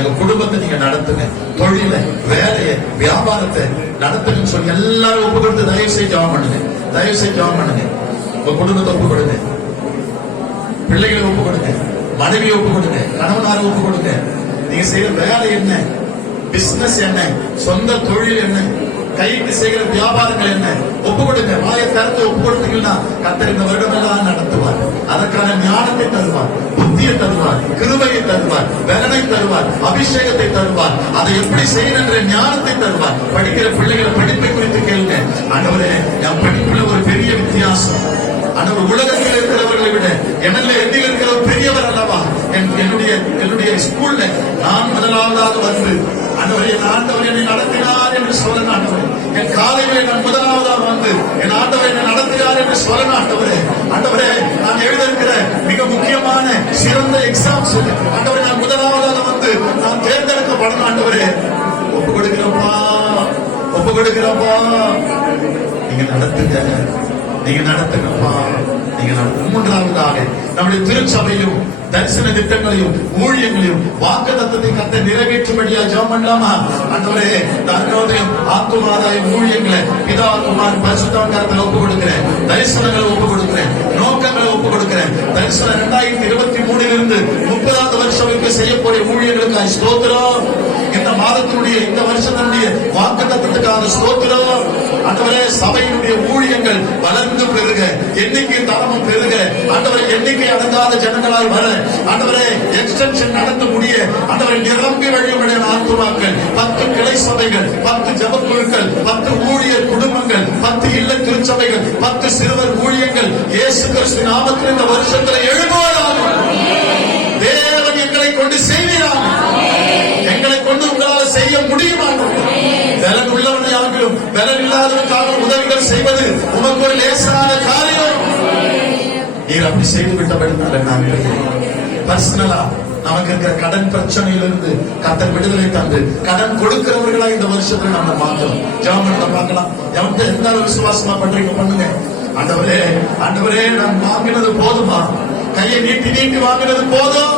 எங்க குடும்பத்தை நீங்க நடத்துங்க, தொழில, வேலையை, வியாபாரத்தை நடத்துங்கன்னு சொல்லி எல்லாரும் ஒப்பு கொடுத்து தயவு செய்து ஜெபம் பண்ணுங்க. தயவு செய்து ஜெபம் பண்ணுங்க. உங்க குடும்பத்தை ஒப்பு கொடுங்க, பிள்ளைகளை ஒப்பு கொடுங்க, மனைவியை ஒப்பு கொடுங்க, கணவனாரை ஒப்பு கொடுங்க. நீங்க செய்யற வேலை என்ன, பிசினஸ் என்ன, சொந்த தொழில் என்ன, கைக்கு செய்கிற வியாபாரங்கள் என்ன, ஒப்பு கொடுங்க. வாயை திறந்து ஒப்பு கொடுத்தீங்கன்னா கர்த்தர் இந்த வருடம் எல்லாம் நடத்துவார். அதற்கான ஞானத்தை தருவார், புத்தியை தருவார், கிருபையை தருவார், பலனை தருவார், அபிஷேகத்தை தருவார். அதை எப்படி செய்யணும் என்ற ஞானத்தை தருவார். படிக்கிற பிள்ளைகளை படிப்பை குறித்து கேளுங்க. ஆண்டவரே, என் படிப்புல ஒரு பெரிய வித்தியாசம். ஆண்டவர் உலகத்தில் இருக்கிறவர்களை விட என்னில் இருக்கிறவர் பெரியவர் அல்லவா? என்னுடைய ஸ்கூல்ல நான் முதலாவதாக வந்து ஆண்டவரே, ஆண்டவர் என்னை நடத்தினார் என்று சொல்ல ஆண்டவரே, என் காலையிலே நான் முதலாவதாக வந்து என் ஆண்டவர் என்னை நடத்தினார் என்று சொல்ல ஆண்டவரே. ஆண்டவரே, நான் எழுதியிருக்கிற மிக முக்கியமான சிறந்த எக்ஸாம்ஸ் ஆண்டவரே, நான் முதலாவதாக வந்து நான் தேர்ந்தெடுக்கப்படணும். ஆண்டவரே, ஒப்பு கொடுக்கிறப்பா, ஒப்பு கொடுக்கிறப்பா, நீங்க நடத்துங்க, நீங்க நடத்துங்கப்பா, நீங்க நடத்து. மூன்றாவதாக நம்முடைய திருச்சபையும் தரிசன திட்டங்களையும் ஊழியங்களையும் வாக்குத்தத்தத்தை கர்த்தர் நிறைவேற்றும்படியா ஜெபம் பண்ணலாமா? ஆண்டவரே, தன்னோதயம் ஆத்துமாதாய ஊழியங்களை பிதா குமார் பரிசுத்தவான்களை ஒப்பு கொடுக்கிறேன். தரிசனங்களை ஒப்பு கொடுக்கிறேன், நோக்கங்களை ஒப்பு கொடுக்கிறேன். தரிசனம் 2023 30வது வருஷம் செய்ய போற ஊழியர்களுக்காக ஸ்தோத்திரம். இந்த மாதத்தினுடைய இந்த வருஷத்தினுடைய வாக்குத்தத்தத்துக்காக ஸ்தோத்திரம். ஆண்டவரே, சபையினுடைய ஊழியங்கள் வளர்ந்து பெருக, எண்ணிக்கை தரமும் பெருக. ஆண்டவரை, எண்ணிக்கை அடங்காத ஜனங்களால் வர ஆண்டவரே, எக்ஸ்டென்ஷன் நடத்த முடிய ஆண்டவரை நிரம்பி வழியுடைய ஆத்துமாக்கள், 10 கிளை சபைகள், 10 ஜெப குழுக்கள், 10 ஊழியர் குடும்பங்கள், 10 இல்ல திருச்சபைகள், 10 சிறுவர் ஊழியங்கள் இயேசு கிறிஸ்து நாமத்தில் இந்த வருஷத்தில் எழுதுவதாக தேவன் எங்களை கொண்டு செய்வீராக. எங்களை கொண்டு உங்களால் செய்ய முடியுமா? பலன் உள்ளவனையாகிலும் பலன் இல்லாதவனுக்காக உதவிகள் செய்வது உமக்கு ஒரு லேசான காரியம். நீர் அப்படி செய்து விட்டபடினால நாங்கள் பர்சனலா நமக்கு இருக்கிற கடன் பிரச்சனையிலிருந்து கர்த்தர் விடுதலை தந்து கடன் கொடுக்கிறவர்களா இந்த வருஷத்துல நம்ம மாற்றோம். ஜெபம் பார்க்கலாம். எந்த அளவு விசுவாசமா பண்றீங்க பண்ணுங்க. ஆண்டவரே, ஆண்டவரே, நான் வாங்கினது போதுமா? கையை நீட்டி நீட்டி வாங்கினது போதும்.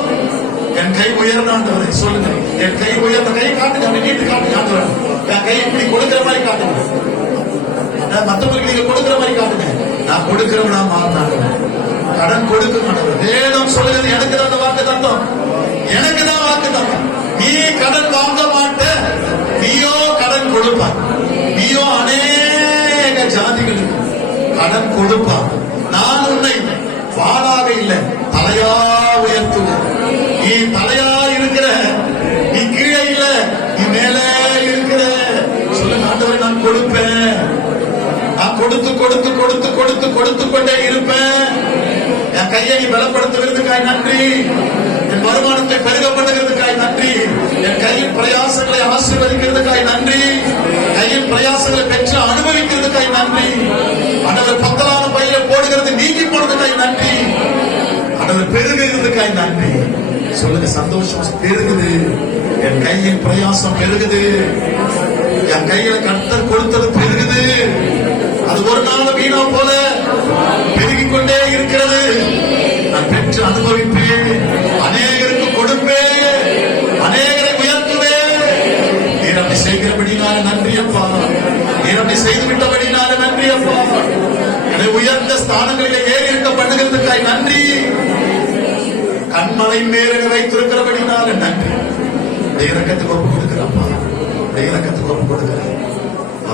என் கை உயர்ந்த ஆண்டவரே சொல்லுங்க. என் கை உயர்ந்த கை காட்டுங்க, அப்படி நீட்டு காட்டுங்க. ஆண்டவரே, என் கை இப்படி கொடுக்கிற மாதிரி காட்டுங்க. மற்றவங்களுக்கு நீங்க கொடுக்கிற மாதிரி காட்டுங்க. நான் கொடுக்கிறவனா மாறினாங்க. கடன் கொடுக்க மாட்டவர் வேதம் சொல்லுகிறது. எனக்கு தான் வாக்கு தந்தோம், எனக்கு தான் வாக்கு தந்தோம். நீ கடன் வாங்க மாட்ட, நீயோ கடன் கொடுப்பார். நீயோ அநேக ஜாதிகளுக்கு கடன் கொடுப்பார். நான் உன்னை வாளாக இல்லை தலையா உயர்த்துவேன். நீ தலையா இருக்கிற, நீ கீழே இல்ல, நீ மேலே இருக்கிற. சொல்லுங்க, ஆண்டவரை, நான் கொடுப்பேன். நான் கொடுத்து கொடுத்து கொடுத்து கொடுத்து கொடுத்து கொண்டே இருப்பேன். என் கையை நீ பலப்படுத்துகிறதுக்காய் நன்றி. என் வருமானத்தை பெருக பண்ணுகிறதுக்காய் நன்றி. என் கையின் பிரயாசங்களை ஆசீர்வதிக்கிறதுக்காய் நன்றி. கையின் பிரயாசங்களை பெற்று அனுபவிக்கிறதுக்காய் நன்றி. ஆண்டவர் பத்தலான பையில போடுகிறது நீங்கி போனதுக்காய் நன்றி. ஆண்டவர் பெருகிறதுக்காய் நன்றி. சொல்லுங்க, சந்தோஷம் பெருகுது. என் கையின் பிரயாசம் பெருகுது. என் கையில கர்த்தர் கொடுத்தது பெருகுது. அது ஒரு நாள் வீணா போல பெருகிக் கொண்டே இருக்கிறது. நான் பெற்று அனுபவிப்பேன், அநேகருக்கு கொடுப்பேன், அநேகரை உயர்த்துவேன். நீர் அப்படி செய்கிறபடினால நன்றி அப்பா. நீர் அப்படி செய்து விட்டபடினால நன்றி அப்பா. என்னை உயர்ந்த ஸ்தானங்களிலே ஏறி இருக்க பண்ணுகிறதுக்காய் நன்றி. கண்மலை மேலே வைத்திருக்கிறபடினால நன்றி. இறக்கத்துக்கு ஒப்பு கொடுக்கிறப்பா, இறக்கத்துக்கு ஒப்பு கொடுக்கிறேன்.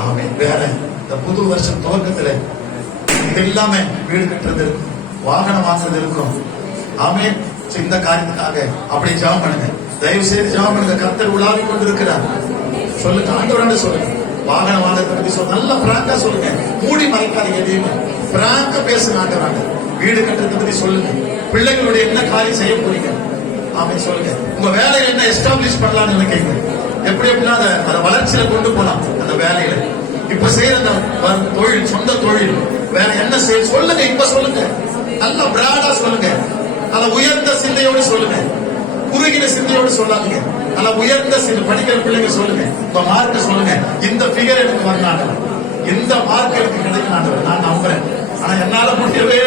ஆமே. வேற இந்த புது வருஷம் துவக்கத்துல இது எல்லாமே வீடு கட்டுறது இருக்கும், வாகனம் வாங்குறது இருக்கும். ஆமே. இந்த காரியத்துக்காக அப்படி ஜெபம் பண்ணுங்க. தயவு செய்து ஜெபம் பண்ணுங்க. கர்த்தர் உலாவி கொண்டு இருக்கிறார். சொல்லுங்க, ஆண்டவராண்ட சொல்லுங்க. வாகனம் வாங்குறத பத்தி சொல்லுங்க. நல்லா பிராங்கா சொல்லுங்க, மூடி மறைக்காதீங்க. எதையுமே பிராங்கா பேசுங்க. ஆண்டவராண்ட வீடு கட்டுறத பத்தி சொல்லுங்க. பிள்ளைகளுடைய என்ன காரியம் செய்ய போறீங்க? ஆமே சொல்லுங்க. உங்க வேலையில என்ன எஸ்டாப்ளிஷ் பண்ணலாம்னு நினைக்கிறீங்க? எப்படி எப்படின்னா அதை வளர்ச்சியில கொண்டு போலாம். அந்த வேலையில இப்ப செய்யற தொழில், சொந்த தொழில், வேற என்ன செய்ய சொல்லுங்க. இப்ப சொல்லுங்க, நல்லா பிராடா சொல்லுங்க. நல்ல உயர்ந்த சிந்தையோடு சொல்லுங்க. குறுகின சிந்தையோடு சொல்லாதீங்க. நல்ல உயர்ந்த சிந்தை. படிக்கிற பிள்ளைங்க சொல்லுங்க, இப்ப மார்க்க சொல்லுங்க. இந்த பிகர் எனக்கு வரணும், இந்த மார்க் எனக்கு கிடைக்கணும், நான் நம்புறேன். ஆனா என்னால முடியவே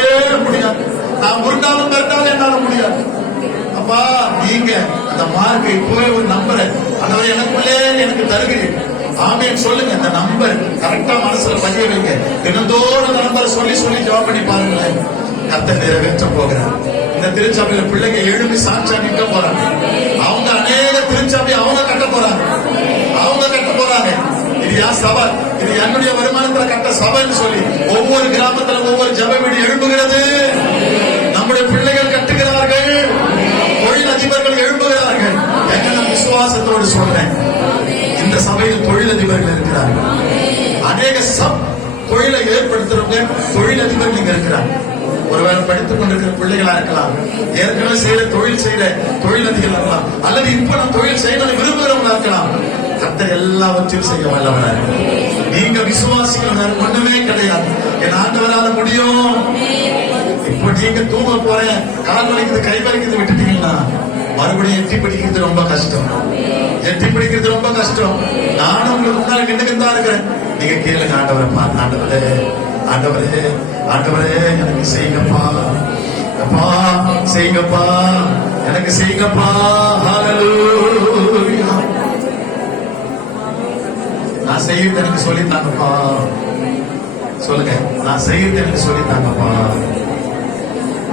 முடியாது. நான் முருண்டாலும் கரெக்டாலும் என்னால முடியாது. அப்ப அப்பா நீங்க அந்த மார்க்கை போய் ஒரு நம்பரை ஆண்டவரே எனக்குள்ளே எனக்கு தருகிறேன். ஆமென் சொல்லுங்க. அந்த நம்பர் கரெக்டா மனசுல பதிய வைங்க. தினந்தோறும் அந்த நம்பரை சொல்லி சொல்லி ஜெபம் பண்ணி பாருங்களேன். கர்த்தர் நிறைவேற்ற போகிறார். இந்த திருச்சபையில பிள்ளைங்க எழுப்பி சாட்சியா நிற்க போறாங்க. அவங்க அநேக திருச்சபை அவங்க கட்ட போறாங்க. அவங்க கட்ட போறாங்க. இது யார் சபை? இது என்னுடைய வருமானத்துல கட்ட சபைன்னு சொல்லி ஒவ்வொரு கிராமத்துல ஒவ்வொரு ஜப வீடு எழுப்புகிறது. நம்முடைய பிள்ளைகள் கட்டுகிறார்கள். தொழில் அதிபர்கள் எழுப்புகிறார்கள். எங்க நான் விசுவாசத்தோடு சொல்றேன். இந்த சபையில் தொழிலதிபர்கள் இருக்கிறார்கள். அநேக தொழிலை ஏற்படுத்துறவங்க தொழிலதிபர்கள் இங்க இருக்கிறாங்க. ஒருவேளை படித்துக் கொண்டிருக்கிற பிள்ளைகளா இருக்கலாம், ஏற்கனவே செய்யற தொழில் செய்யற தொழிலதிபர்கள் இருக்கலாம், அல்லது இப்ப நான் தொழில் செய்யணும் விரும்புகிறவங்களா இருக்கலாம். கர்த்தர் எல்லாவற்றையும் செய்ய வல்லவரா இருக்கிறார். நீங்க விசுவாசிகள் ஒண்ணுமே கிடையாது. என் ஆண்டவரால முடியும். இப்போ நீங்க தூங்க போறேன், கால் வலிக்குது கை வலிக்குது விட்டுட்டீங்கன்னா மறுபடியும் எட்டி பிடிக்கிறது ரொம்ப கஷ்டம். எட்டி பிடிக்கிறது ரொம்ப கஷ்டம். நானும் உங்களுக்கு முன்னாடி நின்றுக்கிட்டு தான் இருக்கிறேன். நீங்க கேளுங்க ஆண்டவரை பார்த்து, ஆண்டவரே ஆண்டவரே ஆண்டவரே எனக்கு செய்யுங்கப்பா, அப்பா செய்யுங்கப்பா, எனக்கு செய்யுங்கப்பா. ஹல்லேலூயா. நான் செய்யறது எனக்கு சொல்லித்தாங்கப்பா. சொல்லுங்க, நான் செய்யறது எனக்கு சொல்லித்தாங்கப்பா.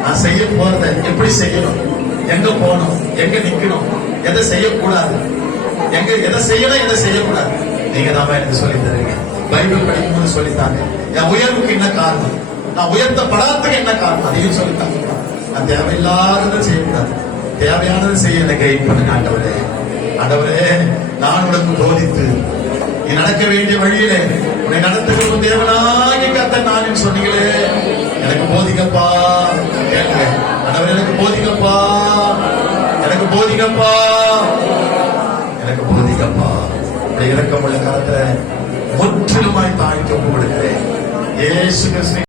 நான் செய்ய போறத எப்படி செய்யணும், எங்க போகணும், எங்க நிக்கணும், எதை செய்யக்கூடாது, எங்க எதை செய்யணும் எதை செய்யக்கூடாது, நீங்க தான் எனக்கு சொல்லி தருவீங்க. பைபிள் படிக்கும் போது சொல்லித்தாங்க. என் உயர்வுக்கு என்ன காரணம், நான் உயர்த்தப்படாததுக்கு என்ன காரணம், அதையும் சொல்லித்தாங்க. நான் தேவையில்லாததை செய்யக்கூடாது, தேவையானதை செய்ய எனக்கு கைட் பண்ணுங்க ஆண்டவரே. ஆண்டவரே நான் உனக்கு போதித்து நீ நடக்க வேண்டிய வழியிலே உன்னை நடத்துகிறோம் தேவனாகி கர்த்தர் நான் சொன்னீங்களே, எனக்கு போதிக்கப்பா. கேளுங்க ஆண்டவரே, எனக்கு போதிக்கப்பா, எனக்கு போதிக்கப்பா, எனக்கு போதிக்கப்பா. இறக்கமுள்ள கரத்தை முற்றிலுமாய் தாழ்த்தி ஒப்பு கொடுக்கிறேன். இயேசு கிறிஸ்து